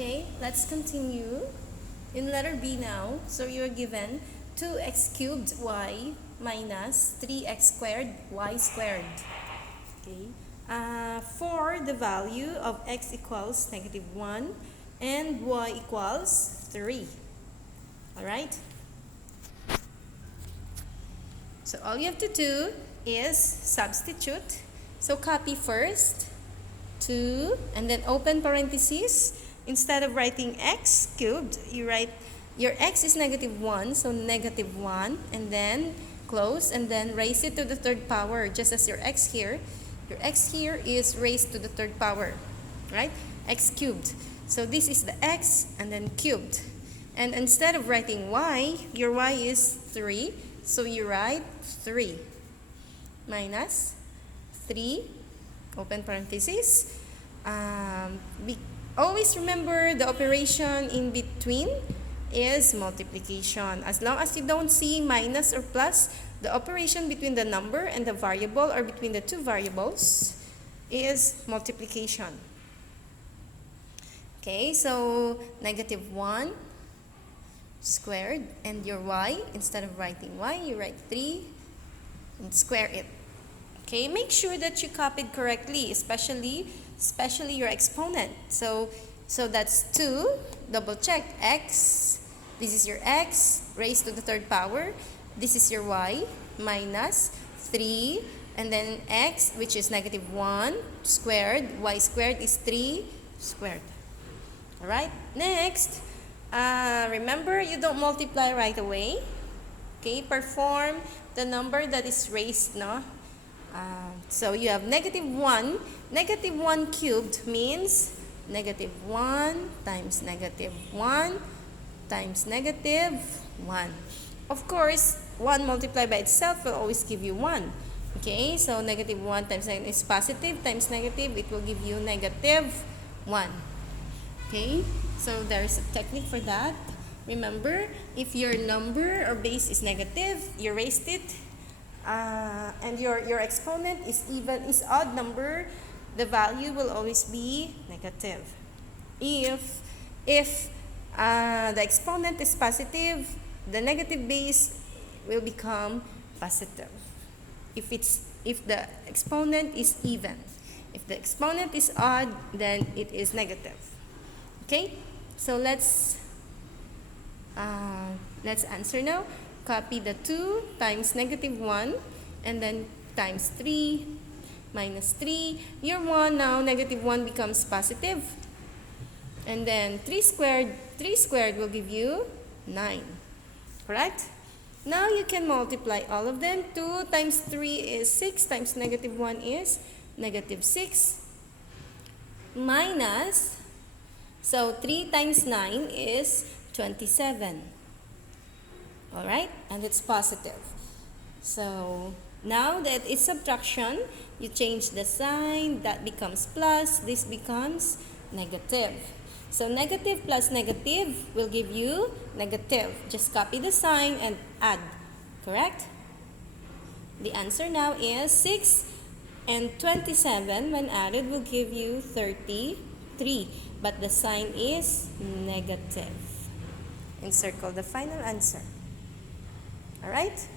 Okay, let's continue. In letter B now, so you're given 2x cubed y minus 3x squared y squared. Okay, for the value of x equals -1 and y equals 3. Alright? So all you have to do is substitute. So copy first 2 and then open parentheses. Instead of writing x cubed, you write your x is -1, so -1, and then close and then raise it to the third power, just as your x here. Your x here is raised to the third power, right? X cubed. So this is the x and then cubed. And instead of writing y, your y is 3, so you write 3 minus 3, open parentheses. Always remember the operation in between is multiplication. As long as you don't see minus or plus, the operation between the number and the variable or between the two variables is multiplication. Okay, so -1 squared, and your y, instead of writing y, you write 3 and square it. Okay, make sure that you copied correctly, especially your exponent. So that's 2, double check, x, this is your x raised to the third power, this is your y, minus 3, and then x, which is -1 squared, y squared is 3 squared. Alright, next, remember you don't multiply right away. Okay, perform the number that is raised, no? So you have -1. -1 cubed means -1 times -1 times -1. Of course, 1 multiplied by itself will always give you 1. Okay, so -1 times negative is positive times negative, it will give you -1. Okay, so there's a technique for that. Remember, if your number or base is negative, you raised it, and your exponent is odd number, the value will always be negative. If the exponent is positive, the negative base will become positive. If the exponent is even, if the exponent is odd, then it is negative. Okay, so let's answer now. Copy the 2 times -1 and then times 3 minus 3. Your 1 now, -1 becomes positive. And then 3 squared will give you 9. Correct? Now you can multiply all of them. 2 times 3 is 6 times -1 is -6 minus, so 3 times 9 is 27. Alright, and it's positive. So now that it's subtraction, you change the sign, that becomes plus, this becomes negative. So negative plus negative will give you negative. Just copy the sign and add. Correct? The answer now is 6 and 27 when added will give you 33. But the sign is negative. Encircle the final answer. Alright?